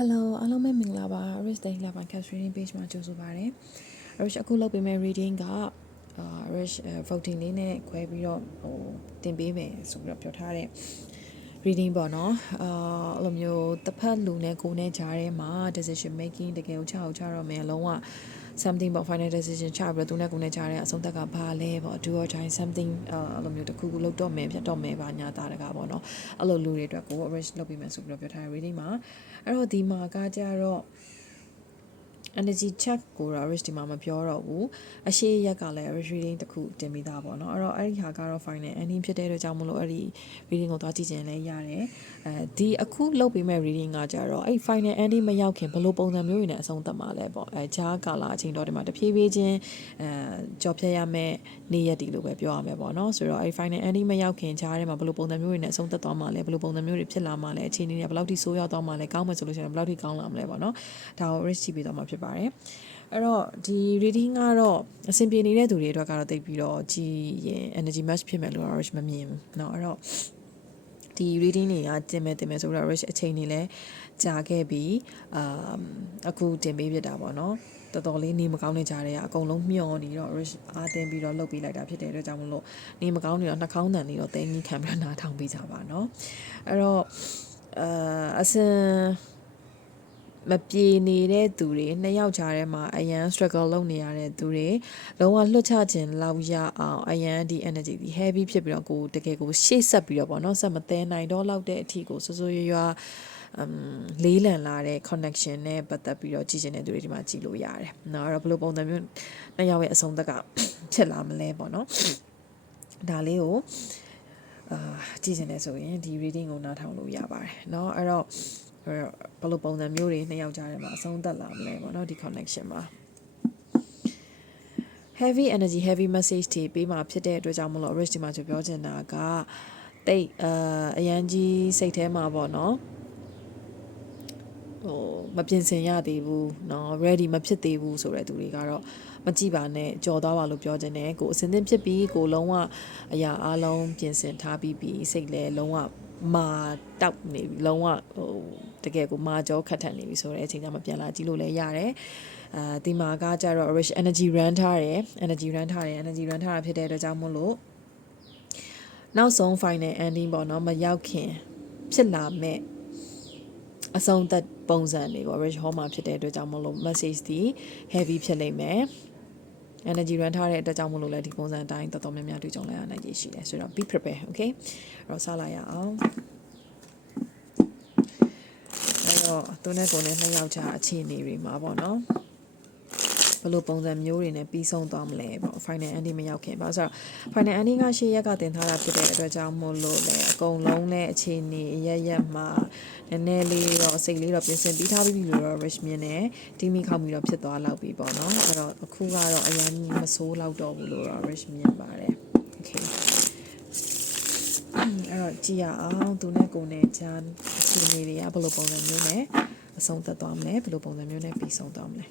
Hello အားလုံးပဲမင်္ဂလာပါ Rich Day လာပါ Cash Reading Page မှာကြိုဆိုပါရစေ။ Rich အခုလုပ်ပေးမယ့် reading ကအာ Rich voting လေးနဲ့ခွဲပြီးတော့ဟိုတင်ပေးမယ်ဆိုပြီးတော့ပြောထားတဲ့ reading ပေါ့နော်။အာအဲ့လိုမျိုးတစ်ဖက်လူနဲ့ကိုယ်နဲ့ကြားထဲမှာ decision making တကယ်ကိုချအောင်ချတော့မယ်လုံးဝ something ပေါ့ final decision ချပြီးတော့သူနဲ့ကိုယ်နဲ့ကြားထဲအဆုံးသက်ကဘာလဲပေါ့ do or die something အဲ့လိုမျိုးတစ်ခုခုလုပ်တော့မယ်ဖြတ်တော့မယ်ပါညာတာတကားပေါ့နော်။အဲ့လိုလူတွေအတွက်ကို Rich လုပ်ပေးမယ်ဆိုပြီးတော့ပြောထားတဲ့ reading မှာအဲ့တော့ဒီမှာကကြတော့ energy check ကိုတော့ rich ဒီမှာမပြောတော့ဘူးအရှိရက်ကလည်း rich reading တစ်ခုတင်ပြီးသားပေါ့နော်အဲ့တော့အဲ့ဒီဟာကတော့ final ending ဖြစ်တဲ့အတွက်ကြောင့်မလို့အဲ့ဒီ reading ကိုသွားကြည့်ခြင်းလည်းရတယ်အဲဒီအခုလုပ်ပေးမဲ့ reading ကကြတော့အဲ့ final ending မရောက်ခင်ဘယ်လိုပုံစံမျိုးတွေနဲ့အဆုံးသတ်မှာလဲပေါ့အဲဂျားကာလာအချိန်တော့ဒီမှာတဖြည်းဖြည်းချင်းအဲကြော်ဖြတ်ရမယ့်နေ့ရက်ဒီလိုပဲပြောရမယ်ပေါ့နော်ဆိုတော့အဲ့ final ending မရောက်ခင်ဂျားထဲမှာဘယ်လိုပုံစံမျိုးတွေနဲ့အဆုံးသတ်သွားမှာလဲဘယ်လိုပုံစံမျိုးတွေဖြစ်လာမှာလဲအခြေအနေတွေဘယ်လောက်ထိဆိုးရောက်သွားမှာလဲကောင်းမယ်ဆိုလို့ရှိရင်ဘယ်လောက်ထိကောင်းလာမလဲပေါ့နော်ဒါကို rich ကြည့်ပေးသွားမှာဖြစ်ပတယ်အဲ့တော့ဒီ reading ကတော့အဆင်ပြေနေတဲ့သူတွေအတွက်ကတော့တိတ်ပြီးတော့ကြည်ရင် energy match ဖြစ်မယ်လို့တော့ rich မမြင်ဘူးเนาะအဲ့တော့ဒီ reading တွေကတင်မယ်တင်မယ်ဆိုတော့ rich အချိန်နေလဲကြာခဲ့ပြီးအာအခုတင်ပေးပြတာပေါ့เนาะတော်တော်လေးနေမကောင်းနေကြတဲ့အကုန်လုံးမျောနေတော့ rich အားတင်းပြီးတော့လှုပ်ပေးလိုက်တာဖြစ်တဲ့အတွက်ကြောင့်မလို့နေမကောင်းနေတော့နှာခေါင်းတန်လေးတော့တင်းကြီးခံပြီးတော့နားထောင်ပေးကြပါเนาะအဲ့တော့အာအစင် မပြေနေတဲ့သူတွေနှစ်ယောက်ကြားထဲမှာအရန် struggle လုပ်နေရတဲ့သူတွေလုံးဝလွတ်ချခြင်းလောက်ရအောင်အရန်ဒီ energy ဒီ heavy ဖြစ်ပြီးတော့ကိုတကယ်ကိုရှေ့ဆက်ပြီးတော့ပေါ့နော်ဆက်မသေးနိုင်တော့လောက်တဲ့အထီကိုစိုးစိုးရွားရွား um လေးလံလာတဲ့ connection နဲ့ပတ်သက်ပြီးတော့ကြည့်ချင်တဲ့သူတွေဒီမှာကြည့်လို့ရတယ်။နော်အဲ့တော့ဘယ်လိုပုံစံမျိုးနှစ်ယောက်ရဲ့အဆုံးသက်ကဖြစ်လာမလဲပေါ့နော်။ဒါလေးကိုအာကြည့်ချင်တယ်ဆိုရင်ဒီ reading ကိုနားထောင်လို့ရပါတယ်เนาะအဲ့တော့ ဘယ်လိုပုံစံမျိုးတွေနှစ်ယောက်ကြားထဲမှာအဆုံးသက်လာမလဲပေါ့နော်ဒီ connection မှာ heavy energy heavy message တွေပေးมาဖြစ်တဲ့အတွက်ကြောင့်မလို့ rich ဒီမှာကျွန်တော်ပြောချင်တာကတိတ်အာအရန်ကြီးစိတ်ထဲမှာပေါ့နော်ဟိုမပြင်ဆင်ရသေးဘူးเนาะ ready မဖြစ်သေးဘူးဆိုတဲ့သူတွေကတော့မကြည့်ပါနဲ့ကြော်သွားပါလို့ပြောချင်တယ်ကိုအစင်းသင်းဖြစ်ပြီးကိုလုံးဝအရာအလုံးပြင်ဆင်ထားပြီးပြီးစိတ်လည်းလုံးဝမာတောက်နေပြီလုံးဝဟို တကယ်ကိုမာကြောခတ်ထန်နေပြီဆိုတဲ့အချိန်ကျမှပြန်လာကြည့်လို့လည်းရတယ်အာဒီမှာကကြတော့ rich energy run ထားတယ် energy run ထားတယ် energy run ထားတာဖြစ်တဲ့အတွက်ကြောင့်မို့လို့နောက်ဆုံး final ending ပေါ့နော်မရောက်ခင်ဖြစ်လာမဲ့အဆုံးသက်ပုံစံတွေကို rich hall မှာဖြစ်တဲ့အတွက်ကြောင့်မို့လို့ message ဒီ heavy ဖြစ်နေမယ် energy run ထားတဲ့အတွက်ကြောင့်မို့လို့လည်းဒီပုံစံအတိုင်းတော်တော်များများတွေ့ကြုံလိုက်ရနိုင်ရရှိတယ်ဆိုတော့ be prepare okay အဲ့တော့စလာရအောင်အဲ့ တော့သူနဲ့ကိုယ်နဲ့နှစ်ယောက်ကြားအခြေအနေတွေမှာပေါ့နော်ဘယ်လိုပုံစံမျိုးတွေနဲ့ပြီးဆုံးသွားမလဲပေါ့ final ending မရောက်ခင်ပါဆိုတော့ final ending ကရှေ့ရက်ကတင်ထားတာဖြစ်တဲ့အတွက်ကြောင့်မို့လို့လည်းအကုန်လုံးနဲ့အခြေအနေအရရက်မှာနည်းနည်းလေးတော့စိတ်လေးတော့ပြင်ဆင်ပြီးထားပြီးလို့တော့ rich မြင်တယ်တီမီခောက်ပြီးတော့ဖြစ်သွားလောက်ပြီပေါ့နော်အဲ့တော့အခုကတော့အရင်မဆိုးလောက်တော့ဘူးလို့တော့ rich မြင်ပါတယ် okay အဲ့တော့ကြည့်ရအောင်သူနဲ့ကိုယ်နဲ့ဂျန်အခြေအနေတွေကဘယ်လိုပုံစံမျိုးနဲ့အဆုံးသတ်သွားမလဲဘယ်လိုပုံစံမျိုးနဲ့ပြီးဆုံးသွားမလဲ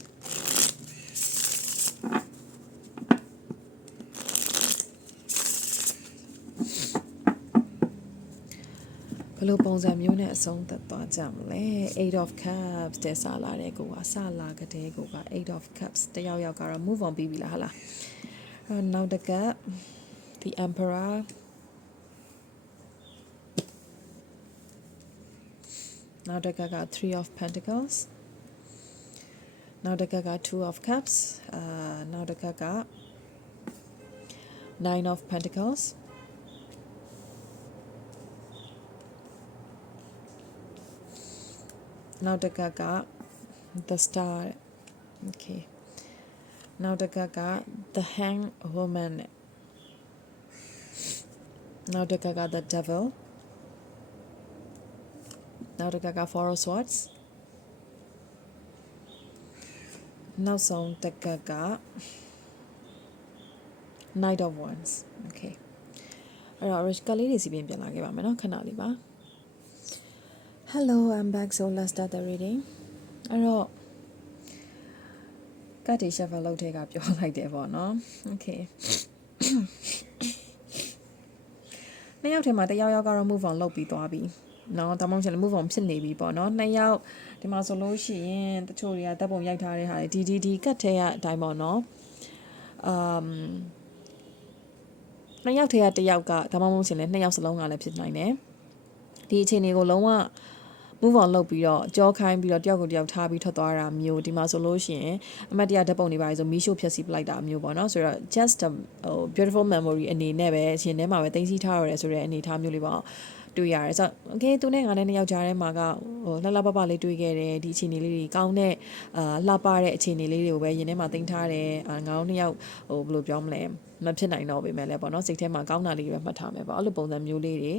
ဘယ်လိုပုံစံမျိုးနဲ့အဆုံးသတ်သွားကြမလဲ8 of cups တဲ့စလာတဲ့ကိုကစလာကတဲ့ကိုက8 of cups တယောက်ယောက်ကတော့ move on ပြီးပြီလားဟလားအဲ့တော့နောက်တစ်ကပ် the emperor နောက်တစ်ခါက3 of pentacles နောက်တစ်ခါက2 of cups အာနောက်တစ်ခါက9 of pentacles နောက်တစ်ခါက the star okay နောက်တစ်ခါက the hang woman နောက်တစ်ခါက the devil နောက်တစ်ခါက four of swords နောက်ဆုံးတစ်ခါက knight of wands okay အဲ့တော့ rich ကလေးတွေစီပြင်ပြန်လာခဲ့ပါမယ်နော်ခဏလေးပါ hello i'm back so let's start the reading အဲ့တော့ကတ်တီရှက်ဖာလုပ်တဲ့ကပြောလိုက်တယ်ပေါ့နော် okay နှစ်ယောက်ထဲမှာတစ်ယောက်ယောက်ကတော့ move on လုပ်ပြီးသွားပြီ နော်ဒါမှမဟုတ်ရှင် move on ဖြစ်နေပြီပေါ့နော်နှစ်ယောက်ဒီမှာဆိုလို့ရှိရင်တချို့တွေကဓာတ်ပုံရိုက်ထားတဲ့ဟာတွေဒီဒီဒီကတ်ထဲကအတိုင်းပေါ့နော်အမ်နှစ်ယောက်ထဲကတစ်ယောက်ကဒါမှမဟုတ်ရှင်လည်းနှစ်ယောက်စလုံးကလည်းဖြစ်နိုင်တယ်ဒီအခြေအနေကိုလုံးဝ move on လုပ်ပြီးတော့ကြောခိုင်းပြီးတော့တယောက်ကိုတယောက်ထားပြီးထွက်သွားတာမျိုးဒီမှာဆိုလို့ရှိရင်အမတ်တရားဓာတ်ပုံတွေပါလေဆိုမီးရှို့ဖျက်ဆီးပလိုက်တာမျိုးပေါ့နော်ဆိုတော့ just a beautiful memory အနေနဲ့ပဲရှင်ထဲမှာပဲတင်စီထားရတယ်ဆိုတဲ့အနေထားမျိုးလေးပေါ့ တွေ့ရတယ်ဆိုတော့ okay သူနဲ့ငါနဲ့နှစ်ယောက်ကြားထဲမှာကဟိုလှလှပပလေးတွေ့ခဲ့တယ်ဒီအခြေအနေလေးတွေကောင်းတဲ့အာလှပတဲ့အခြေအနေလေးတွေကိုပဲရင်ထဲမှာတင်ထားတယ်အာငါတို့နှစ်ယောက်ဟိုဘယ်လိုပြောမလဲမဖြစ်နိုင်တော့ပေမဲ့လည်းပေါ့နော်စိတ်ထဲမှာကောင်းတာလေးတွေပဲမှတ်ထားမယ်ပေါ့အဲ့လိုပုံစံမျိုးလေးတွေ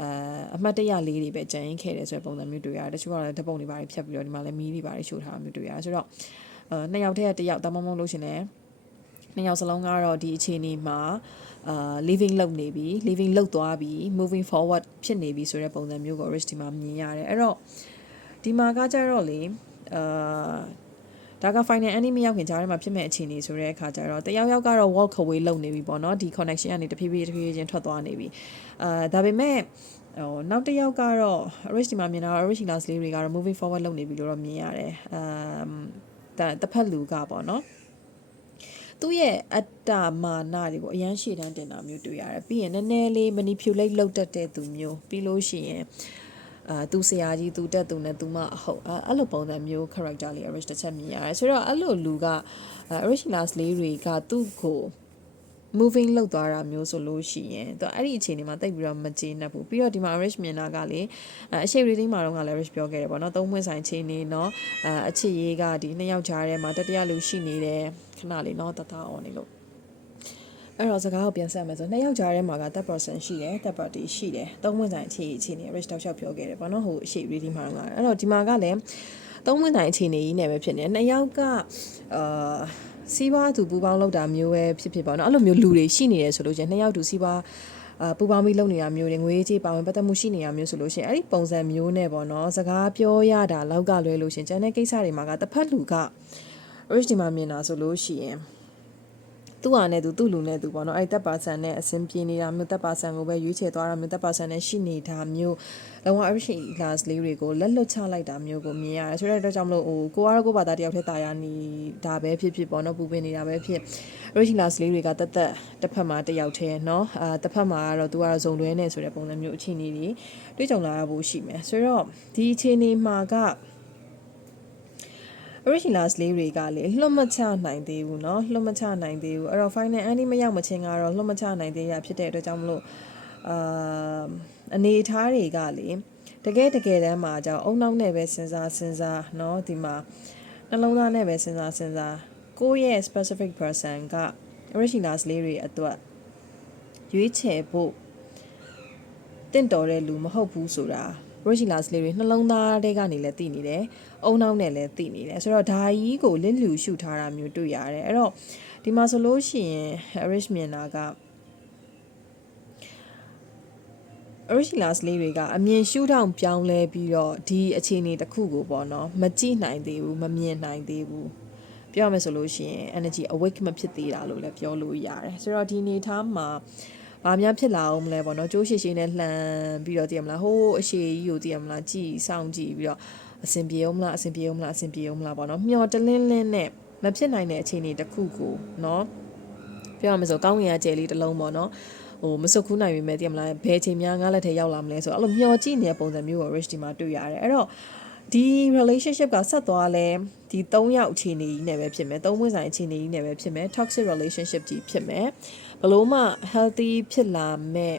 အာအမှတ်တရလေးတွေပဲကြံရင်ခဲ့တယ်ဆိုတဲ့ပုံစံမျိုးတွေ့ရတယ်တချို့ကလည်းဓာတ်ပုံတွေပါဖြတ်ပြီးတော့ဒီမှာလည်းမီးတွေပါရှို့ထားတာမျိုးတွေ့ရတယ်ဆိုတော့အာနှစ်ယောက်တည်းကတစ်ယောက်တမမုံလို့ရှင်လည်းနှစ်ယောက်စလုံးကတော့ဒီအခြေအနေမှာ အာ living လုပ်နေပြီ living လုပ်သွားပြီ moving forward ဖြစ်နေပြီဆိုတဲ့ပုံစံမျိုးကို rich ဒီမှာမြင်ရတယ်အဲ့တော့ဒီမှာကကြတော့လေအာဒါက final enemy ရောက်ခင်ကြားထဲမှာဖြစ်မဲ့အခြေအနေဆိုတဲ့အခါကျတော့တယောက်ယောက်ကတော့ walk away လုပ်နေပြီပေါ့နော်ဒီ connection ကနေတဖြည်းဖြည်းတဖြည်းဖြည်းချင်းထွက်သွားနေပြီအာဒါပေမဲ့ဟိုနောက်တစ်ယောက်ကတော့ rich ဒီမှာမြင်တာတော့ rich last လေးတွေကတော့ moving forward လုပ်နေပြီလို့တော့မြင်ရတယ်အမ်ဒါတစ်ဖက်လူကပေါ့နော် သူ့ရဲ့အတ္တမာနတွေကိုအရန်ရှေ့တန်းတင်တာမျိုးတွေ့ရတယ်ပြီးရင်နည်းနည်းလေး manipulate လုပ်တတ်တဲ့သူမျိုးပြီးလို့ရှိရင်အာသူဆရာကြီးသူတက်သူနဲ့သူမအဟုတ်အဲ့လိုပုံစံမျိုး character လေး rich တစ်ချက်မြင်ရတယ်ဆိုတော့အဲ့လိုလူက originals လေးတွေကသူ့ကို moving လောက်သွားတာမျိုးဆိုလို့ရှိရင်သူအဲ့ဒီအခြေအနေမှာတိတ်ပြီးတော့မကျေနပ်ဘူးပြီးတော့ဒီမှာ rich မြင်တာကလေအရှိတ် reading မှာတော့ကလည်း rich ပြောခဲ့တယ်ပေါ့နော်သုံးခွင့်ဆိုင်အခြေအနေနော်အခြေရေးကဒီနှစ်ယောက်ကြားထဲမှာတတိယလူရှိနေတယ်ခဏလေးနော်တတအောင်နေလို့အဲ့တော့စကားကိုပြန်ဆက်မယ်ဆိုနှစ်ယောက်ကြားထဲမှာကတပ် person ရှိတယ်တပ် party ရှိတယ်သုံးဝင်ဆိုင်အခြေအခြေအနေ rich တောက်လျှောက်ပြောခဲ့တယ်ပေါ့နော်ဟိုအရှိ reading မှာတော့အဲ့တော့ဒီမှာကလည်းသုံးဝင်ဆိုင်အခြေအနေကြီးနဲ့ပဲဖြစ်နေနှစ်ယောက်ကအာ စီးပွားသူပူပေါင်းလောက်တာမျိုးပဲဖြစ်ဖြစ်ပေါ့နော်အဲ့လိုမျိုးလူတွေရှိနေတယ်ဆိုလို့ချင်းနှစ်ယောက်သူစီးပွားအာပူပေါင်းပြီးလုပ်နေတာမျိုးတွေငွေကြေးပါဝင်ပတ်သက်မှုရှိနေတာမျိုးဆိုလို့ရှိရင်အဲ့ဒီပုံစံမျိုးနဲ့ပေါ့နော်စကားပြောရတာလောက်ကလွဲလို့ရှရင်ကျန်တဲ့ကိစ္စတွေမှာကတစ်ဖက်လူက rich ဒီမှာမြင်တာဆိုလို့ရှိရင် သူ့ဟာနဲ့သူသူ့လူနဲ့သူပေါ့နော်အဲ့တက်ပါဆန်နဲ့အစင်ပြေနေတာမျိုးတက်ပါဆန်ကိုပဲရွေးချယ်သွားတာမျိုးတက်ပါဆန်နဲ့ရှိနေတာမျိုးလုံးဝ rich class လေးတွေကိုလက်လွတ်ချလိုက်တာမျိုးကိုမြင်ရတယ်ဆိုတဲ့အတွက်ကြောင့်မလို့ဟိုကိုကတော့ကိုဘာသာတယောက်ထဲတာယာနေတာပဲဖြစ်ဖြစ်ပေါ့နော်ပူပင်နေတာပဲဖြစ် rich class လေးတွေကတက်တက်တစ်ဖက်မှာတယောက်ထဲเนาะအာတစ်ဖက်မှာကတော့သူကတော့ဇုံတွဲနေဆိုတဲ့ပုံစံမျိုးအခြေအနေတွေတွေ့ကြုံလာရဖို့ရှိမယ်ဆိုတော့ဒီအခြေအနေမှာက originals လေးတွေကလေလွတ်မချနိုင်သေးဘူးเนาะလွတ်မချနိုင်သေးဘူးအဲ့တော့ final ending မရောက်မချင်းကတော့လွတ်မချနိုင်သေးရဖြစ်တဲ့အတွက်ကြောင့်မလို့အာအနေအထားတွေကလေတကယ်တကယ်တမ်းမှာကြောင့်အုံနောက်နဲ့ပဲစဉ်းစားစဉ်းစားเนาะဒီမှာနှလုံးသားနဲ့ပဲစဉ်းစားစဉ်းစားကိုယ့်ရဲ့ specific person က originals လေးတွေအတွက်ရွေးချယ်ဖို့တင့်တော်တဲ့လူမဟုတ်ဘူးဆိုတာ originals လေးတွေနှလုံးသားထဲကနေလည်းသိနေတယ်။အုံနောက်နဲ့လည်းသိနေတယ်။ဆိုတော့ဒါကြီးကိုလစ်လူရှုထားတာမျိုးတွေ့ရတယ်။အဲ့တော့ဒီမှာဆိုလို့ရှိရင် rich မြင်တာက originals လေးတွေကအမြင်ရှုထောင့်ပြောင်းလဲပြီးတော့ဒီအခြေအနေတစ်ခုကိုပေါ့နော်မကြည့်နိုင်သေးဘူးမမြင်နိုင်သေးဘူးပြောရမယ်ဆိုလို့ရှိရင် energy awake မဖြစ်သေးတာလို့လည်းပြောလို့ရတယ်ဆိုတော့ဒီအနေထားမှာ ဘာများဖြစ်လာအောင်မလဲပေါ့နော်ကျိုးရှိရှိနဲ့လှန်ပြီးတော့တည်ရမလားဟိုးအရှိကြီးကိုတည်ရမလားကြည်စောင့်ကြည့်ပြီးတော့အဆင်ပြေအောင်မလားအဆင်ပြေအောင်မလားအဆင်ပြေအောင်မလားပေါ့နော်မျောတလင်းလင်းနဲ့မဖြစ်နိုင်တဲ့အခြေအနေတစ်ခုကိုနော်ပြောရမယ်ဆိုကောင်းငင်ရကျဲလေးတစ်လုံးပေါ့နော်ဟိုမစုခူးနိုင်ပြီမဲ့တည်မလားဘယ်ချိန်များငါလက်ထဲရောက်လာမလဲဆိုတော့အဲ့လိုမျောကြည့်နေတဲ့ပုံစံမျိုးကို rich ဒီမှာတွေ့ရတယ်အဲ့တော့ဒီ relationship ကဆက်သွားလဲဒီ၃ယောက်အခြေအနေကြီးနဲ့ပဲဖြစ်မယ်၃ဝင်းဆိုင်အခြေအနေကြီးနဲ့ပဲဖြစ်မယ် toxic relationship ကြီးဖြစ်မယ် ဘလို့မှ healthy ဖြစ်လာမဲ့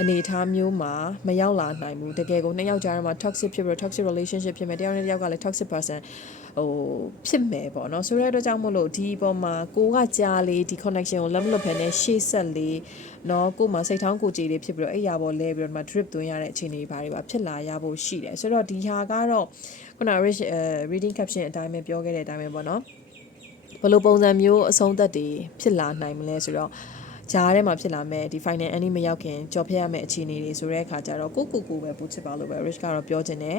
အနေအထားမျိုးမှာမရောက်လာနိုင်ဘူးတကယ်ကိုနှစ်ယောက်ကြားထဲမှာ toxic ဖြစ်ပြီး toxic relationship ဖြစ်မယ်တယောက်နဲ့တယောက်ကလည်း toxic person ဟိုဖြစ်မယ်ပေါ့နော်ဆိုတဲ့အတွက်ကြောင့်မို့လို့ဒီပေါ်မှာကိုကကြားလေးဒီ connection ကိုလက်မလွတ်ဖ ೇನೆ ရှေ့ဆက်လေးเนาะကို့မှာစိတ်ထောင်းကိုကြည်လေးဖြစ်ပြီးတော့အဲ့ရပေါ်လဲပြီးတော့မှ drip သွင်းရတဲ့အခြေအနေဘာတွေပါဖြစ်လာရဖို့ရှိတယ်ဆိုတော့ဒီဟာကတော့ခုန rich reading caption အတိုင်းပဲပြောခဲ့တဲ့အတိုင်းပဲပေါ့နော်ဘယ်လိုပုံစံမျိုးအဆုံးသက်တွေဖြစ်လာနိုင်မလဲဆိုတော့ ဂျားထဲမှာဖြစ်လာမဲ့ဒီ final ending မရောက်ခင်ကြော်ဖျက်ရမယ့်အခြေအနေတွေဆိုတဲ့အခါကျတော့ကိုကိုကိုပဲပူချစ်ပါလို့ပဲ rich ကတော့ပြောချင်တယ်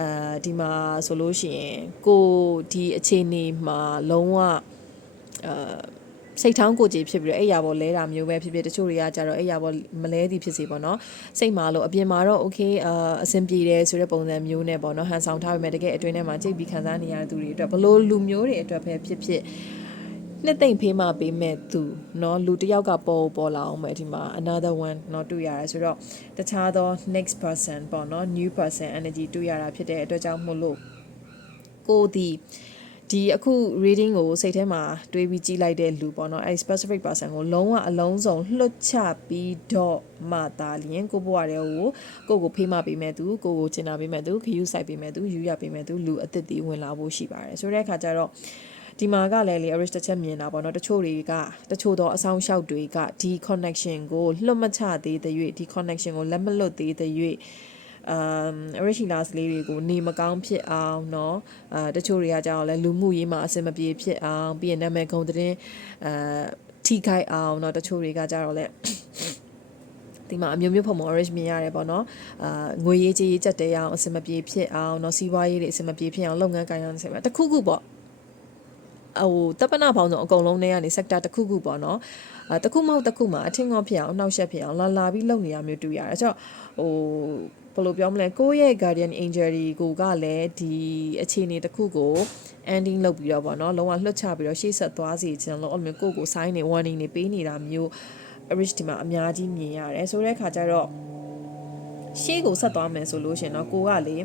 အဲဒီမှာဆိုလို့ရှိရင်ကိုဒီအခြေအနေမှာလုံးဝအာစိတ်ထောင်းကိုကြည်ဖြစ်ပြီးတော့အဲ့ရပေါ်လဲတာမျိုးပဲဖြစ်ဖြစ်တချို့တွေကကြတော့အဲ့ရပေါ်မလဲသည်ဖြစ်စေပေါ့နော်စိတ်မာလို့အပြင်မှာတော့ okay အာအဆင်ပြေတယ်ဆိုတဲ့ပုံစံမျိုးနဲ့ပေါ့နော်ဟန်ဆောင်ထားပေမဲ့တကယ်အတွင်းထဲမှာကြိတ်ပြီးခံစားနေရတဲ့သူတွေအတွက်ဘလို့လူမျိုးတွေအတွက်ပဲဖြစ်ဖြစ် နှစ်သိမ့်ဖေးမှပေးမဲ့သူเนาะလူတစ်ယောက်ကပေါ်ပေါ်လာအောင်ပဲဒီမှာ another one เนาะတွေ့ရတယ်ဆိုတော့တခြားသော next person ပေါ့เนาะ new person energy တွေ့ရတာဖြစ်တဲ့အတွက်ကြောင့်မို့လို့ကိုဒီဒီအခု reading ကိုစိတ်ထဲမှာတွေးပြီးကြည့်လိုက်တဲ့လူပေါ့เนาะအဲ specific person ကိုလုံးဝအလုံးစုံလွတ်ချပြီးတော့မှသာလျင်ကိုဘဝတွေကိုကိုကိုဖေးမပေးမဲ့သူကိုကိုကျင်နာပေးမဲ့သူခယူးဆိုင်ပေးမဲ့သူယူရပေးမဲ့သူလူအသစ်တီဝင်လာဖို့ရှိပါတယ်ဆိုတဲ့အခါကျတော့ ဒီမှာကလည်းလေ Aris တစ်ချက်မြင်တာပေါ့နော်တချို့တွေကတချို့တော့အဆောင်လျှောက်တွေကဒီ connection ကိုလွတ်မချသေးတဲ့၍ဒီ connection ကိုလက်မလွတ်သေးတဲ့၍အမ် originals လေးတွေကိုနေမကောင်းဖြစ်အောင်เนาะအာတချို့တွေကကြောက်လဲလူမှုရေးမှာအဆင်မပြေဖြစ်အောင်ပြီးရင်နာမည်ခုံတဲ့အာထိခိုက်အောင်เนาะတချို့တွေကကြောက်လဲဒီမှာအမျိုးမျိုးပုံပုံ orange မြင်ရတယ်ပေါ့နော်အာငွေရေးကြေးရေးကြက်တဲအောင်အဆင်မပြေဖြစ်အောင်เนาะစီးပွားရေးတွေအဆင်မပြေဖြစ်အောင်လုပ်ငန်းကိုင်ရအောင်အဆင်မတခုခုပေါ့ ဟိုတပ်ပနာပေါင်းစုံအကုန်လုံးထဲကနေ sector တစ်ခုခုပေါ့နော်အဲတစ်ခုမဟုတ်တစ်ခုမှာအထင်ငေါဖြစ်အောင်နှောက်ယှက်ဖြစ်အောင်လာလာပြီးလုပ်နေရမျိုးတူရတယ်အဲ့တော့ဟိုဘယ်လိုပြောမလဲကိုယ့်ရဲ့ guardian angel တွေကိုကလည်းဒီအခြေအနေတစ်ခုကို ending လုပ်ပြီးတော့ပေါ့နော်လုံးဝလွှတ်ချပြီးတော့ရှေ့ဆက်သွားစီခြင်းလို့အဲ့လိုမျိုးကိုယ့်ကို sign နေ warning နေပေးနေတာမျိုး rich ဒီမှာအများကြီးမြင်ရတယ်ဆိုတဲ့အခါကျတော့ ရှေ့ကိုဆက်သွားမယ်ဆိုလို့ရှင်တော့ကိုကလေ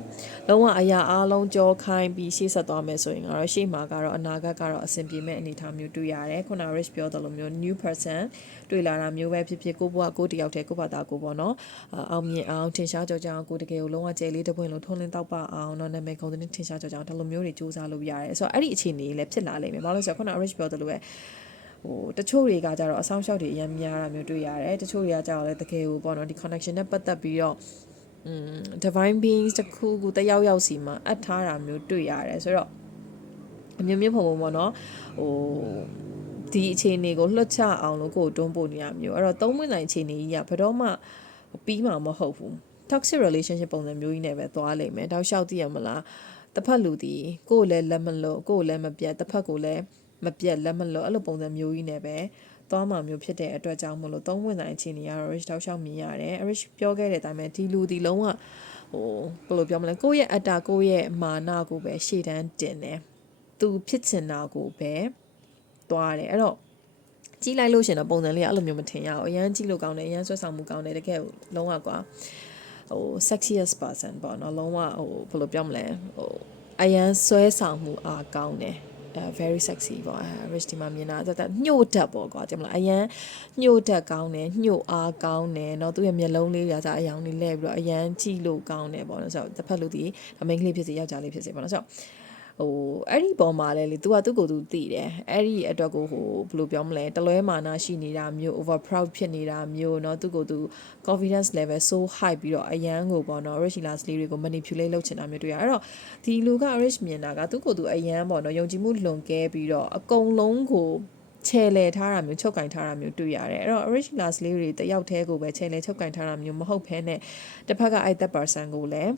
လုံးဝအရာအားလုံးကြောခိုင်းပြီးရှေ့ဆက်သွားမယ်ဆိုရင်ကတော့ရှေ့မှာကတော့အနာဂတ်ကတော့အဆင်ပြေမဲ့အနေအထားမျိုးတွေ့ရတယ်ခုန rich ပြောသလိုမျိုး new person တွေ့လာတာမျိုးပဲဖြစ်ဖြစ်ကိုဘွားကိုတယောက်တည်းကိုဘာသာကိုပေါ့နော်အောင်မြင်အောင်ထင်ရှားကြောကြောင်ကိုတကယ်ကိုလုံးဝကျဲလေးတစ်ပွင့်လုံးထုံးလင်းတောက်ပအောင်တော့နာမည်ကုံတဲ့ထင်ရှားကြောကြောင်ဒါလိုမျိုးတွေစူးစမ်းလို့ရတယ်ဆိုတော့အဲ့ဒီအခြေအနေလည်းဖြစ်လာလိမ့်မယ်ဘာလို့လဲဆိုတော့ခုန rich ပြောသလိုပဲ ဟိုတချို့တွေကကြတော့အဆောင်ရှောက်တွေအများများတာမျိုးတွေ့ရတယ်တချို့တွေကကြတော့လည်းတကယ်ကိုပေါ့နော်ဒီ connection နဲ့ပတ်သက်ပြီးတော့อืม divine beings တခုခုတယောက်ယောက်စီမှာအပ်ထားတာမျိုးတွေ့ရတယ်ဆိုတော့အမျိုးမျိုးပုံပုံပေါ့နော်ဟိုဒီအခြေအနေကိုလွှတ်ချအောင်လို့ကိုယ်တွန်းပို့နေရမျိုးအဲ့တော့သုံးဝင်နိုင်အခြေအနေကြီးကဘယ်တော့မှပြီးမှာမဟုတ်ဘူး toxic relationship ပုံစံမျိုးကြီးနဲ့ပဲသွားလိမ့်မယ်တောက်လျှောက်သိရမလားတစ်ဖက်လူဒီကိုယ်လည်းလက်မလို့ကိုယ်လည်းမပြတ်တစ်ဖက်ကိုလည်း မပြတ်လက်မလို့အဲ့လိုပုံစံမျိုးကြီးနဲ့ပဲသွားမှာမျိုးဖြစ်တဲ့အတွက်ကြောင့်မလို့သုံးဝင်နိုင်အခြေအနေကတော့ rich တောက်လျှောက်မြင်ရတယ် rich ပြောခဲ့တဲ့အတိုင်းပဲဒီလူဒီလုံးဝဟိုဘယ်လိုပြောမလဲကိုယ့်ရဲ့အတ္တကိုယ့်ရဲ့မာနကိုပဲရှေ့တန်းတင်တယ်သူဖြစ်ချင်တာကိုပဲသွားတယ်အဲ့တော့ကြည့်လိုက်လို့ရှင်တော့ပုံစံလေးကအဲ့လိုမျိုးမထင်ရဘူးအရန်ကြည့်လို့ကောင်းတယ်အရန်ဆွဲဆောင်မှုကောင်းတယ်တကယ်လုံးဝကွာဟို sexiest person ပေါ့နော်လုံးဝဟိုဘယ်လိုပြောမလဲဟိုအရန်ဆွဲဆောင်မှုအားကောင်းတယ်အဲ very sexy ပေါ့အဲ rich ဒီမှာမြင်တာတက်တက်ညှို့တက်ပေါ့ကွာတင်မလားအရန်ညှို့တက်ကောင်းတယ်ညှို့အားကောင်းတယ်เนาะသူ့ရဲ့မျက်လုံးလေးရာစားအယောင်လေးလဲပြီးတော့အရန်ကြည့်လို့ကောင်းတယ်ပေါ့နော်ဆိုတော့တစ်ဖက်လူဒီအမိန်းကလေးဖြစ်စေယောက်ျားလေးဖြစ်စေပေါ့နော်ဆိုတော့ ဟိုအဲ့ဒီပေါ်မှာလဲလေ तू ကသူ့ကိုယ်သူသိတယ်အဲ့ဒီအတွက်ကိုဟိုဘယ်လိုပြောမလဲတလွဲမာနာရှိနေတာမျိုး over proud ဖြစ်နေတာမျိုးเนาะသူ့ကိုယ်သူ confidence level so high ပြီးတော့အရန်ကိုပေါ့နော် rich las လေးတွေကို manipulate လုပ်ချင်တာမျိုးတွေ့ရအဲ့တော့ဒီလူက rich မြင်တာကသူ့ကိုယ်သူအရန်ပေါ့နော်ယုံကြည်မှုလွန်ကဲပြီးတော့အကုန်လုံးကိုချဲလဲထားတာမျိုးချုပ်ကင်ထားတာမျိုးတွေ့ရတယ်အဲ့တော့ original လေးတွေတယောက်တည်းကိုပဲချဲလဲချုပ်ကင်ထားတာမျိုးမဟုတ်ဘဲနဲ့တစ်ဖက်ကအဲ့ that person ကိုလည်း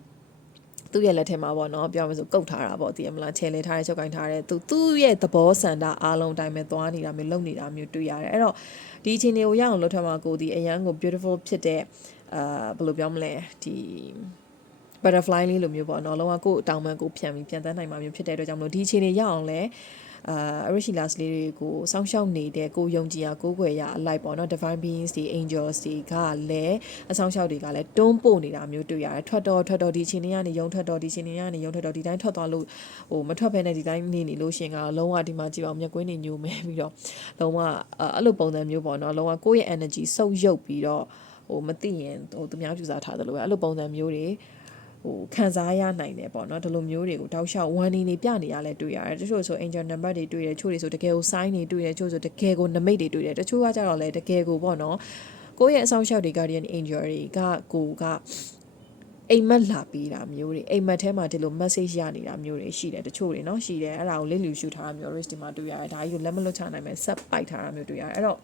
သူ့ရဲ့လက်ထဲမှာပေါ့နော်ပြောမလို့ကုတ်ထားတာပေါ့တည်ရမလားချဲလဲထားတဲ့ချုပ်ကင်ထားတဲ့သူသူ့ရဲ့သဘောဆန္ဒအားလုံးတိုင်းပဲသွားနေတာမျိုးလုပ်နေတာမျိုးတွေ့ရတယ်အဲ့တော့ဒီအချိန်တွေကိုရအောင်လုပ်ထမှာကိုဒီအရန်ကို beautiful ဖြစ်တဲ့အာဘယ်လိုပြောမလဲဒီ butterfly လေးလိုမျိုးပေါ့နော်လုံးဝကိုယ်အတောင်ပံကိုဖြန့်ပြီးပြန်တန်းနိုင်မှာမျိုးဖြစ်တဲ့အတွက်ကြောင့်မလို့ဒီအချိန်တွေရအောင်လဲ အာ Arishilas လေးတွေကိုစောင့်ရှောက်နေတဲ့ကိုယုံကြည်ရာကိုးကွယ်ရာအလိုက်ပေါ့နော် divine beings တွေ angels တွေကလည်းအဆောင်ရှောက်တွေကလည်းတွန်းပို့နေတာမျိုးတွေ့ရတယ်ထွက်တော့ထွက်တော့ဒီအချိန်တွေကနေယုံထွက်တော့ဒီအချိန်တွေကနေယုံထွက်တော့ဒီတိုင်းထွက်သွားလို့ဟိုမထွက်ဘဲနဲ့ဒီတိုင်းနေနေလို့ရှင်ကလုံးဝဒီမှာကြည့်ပါဦးမျက်ကွင်းနေညိုမဲပြီးတော့လုံးဝအဲ့လိုပုံစံမျိုးပေါ့နော်လုံးဝကိုယ့်ရဲ့ energy စုပ်ယုပ်ပြီးတော့ဟိုမသိရင်ဟိုသူများပြူစားထားတယ်လို့ပဲအဲ့လိုပုံစံမျိုးတွေ ဟိုခံစားရနိုင်တယ်ပေါ့နော်ဒီလိုမျိုးတွေကိုတောက်လျှောက်ဝမ်းနေနေပြနေရလဲတွေ့ရတယ်တချို့ဆို angel number တွေတွေ့တယ်တချို့တွေဆိုတကယ်ကို sign တွေတွေ့တယ်တချို့ဆိုတကယ်ကိုနမိတ်တွေတွေ့တယ်တချို့ကကြတော့လဲတကယ်ကိုပေါ့နော်ကိုယ့်ရဲ့အဆောင်ရှောက်တွေ guardian angel တွေကကိုကအိမ်မက်လာပေးတာမျိုးတွေအိမ်မက်ထဲမှာဒီလို message ရနေတာမျိုးတွေရှိတယ်တချို့တွေเนาะရှိတယ်အဲ့ဒါကိုလစ်လူရှုထားတာမျိုး risk ဒီမှာတွေ့ရတယ်ဒါကြီးကိုလက်မလွတ်ချနိုင်မဲ့ဆက်ပိုက်ထားတာမျိုးတွေ့ရတယ်အဲ့တော့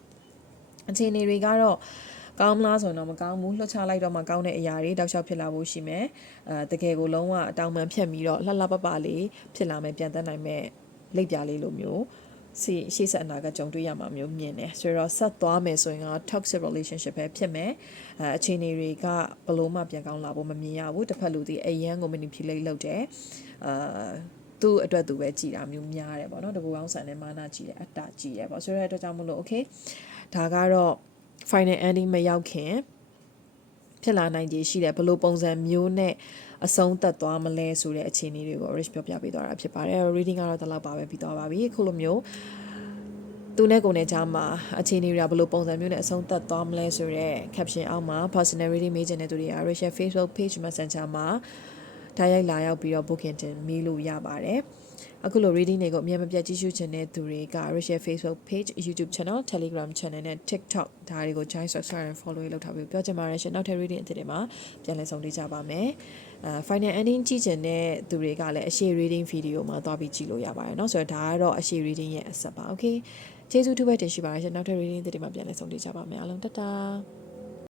အခြေအနေတွေကတော့ ကောင်းမလားဆိုရင်တော့မကောင်းဘူးလှုပ်ချလိုက်တော့မှကောင်းတဲ့အရာတွေတောက်လျှောက်ဖြစ်လာဖို့ရှိမယ်အဲတကယ်ကိုလုံးဝအတောင်ပံဖြတ်ပြီးတော့လှလှပပလေးဖြစ်လာမယ်ပြန်သက်နိုင်မဲ့လက်ပြလေးလိုမျိုးစီရှေ့ဆက်အနာကကြုံတွေ့ရမှာမျိုးမြင်တယ်ဆိုတော့ဆက်သွားမယ်ဆိုရင်က toxic relationship ပဲဖြစ်မယ်အဲအခြေအနေတွေကဘလို့မှပြန်ကောင်းလာဖို့မမြင်ရဘူးတစ်ဖက်လူဒီအရန်ကို manipulate လုပ်တယ်အာသူ့အတွက်သူပဲကြည်တာမျိုးများတယ်ပေါ့နော်တကူအောင်ဆန်နဲ့မာနာကြည်တယ်အတ္တကြည်တယ်ပေါ့ဆိုတော့အတွက်ကြောင့်မလို့ okay ဒါကတော့ final ending မရောက်ခင်ဖြစ်လာနိုင်ခြေရှိတယ်ဘလို့ပုံစံမျိုးနဲ့အဆုံးသက်သွားမလဲဆိုတဲ့အခြေအနေတွေကို Rich ပြောပြပေးသွားတာဖြစ်ပါတယ် reading ကတော့ဒီလောက်ပါပဲပြီးသွားပါပြီအခုလိုမျိုးသူနဲ့ကိုယ်နဲ့ကြားမှာအခြေအနေတွေကဘယ်လိုပုံစံမျိုးနဲ့အဆုံးသတ်သွားမလဲဆိုတော့ caption အောက်မှာ personal reading မေးချင်တဲ့သူတွေက Rich Facebook page messenger မှာတိုက်ရိုက်လာရောက်ပြီးတော့ booking တင်မိလို့ရပါတယ် အခုလို reading တွေကိုအမြဲမပြတ်ကြည့်ရှုချင်တဲ့သူတွေက Rich Facebook page YouTube channel Telegram channel နဲ့ TikTok ဒါတွေကို join subscribe and follow လုပ်ထားပြီးပြောချင်ပါတယ်ရှင်နောက်ထပ် reading အသစ်တွေမှာပြန်လည်ဆုံတွေ့ကြပါမယ်အဲ final ending ကြည့်ချင်တဲ့သူတွေကလည်းအရှိ reading video မှာသွားပြီးကြည့်လို့ရပါတယ်เนาะဆိုတော့ဒါကတော့အရှိ reading ရဲ့အဆက်ပါ okay ကျေးဇူးတူပဲတင်ရှိပါတယ်ရှင်နောက်ထပ် reading အသစ်တွေမှာပြန်လည်ဆုံတွေ့ကြပါမယ်အားလုံးတတား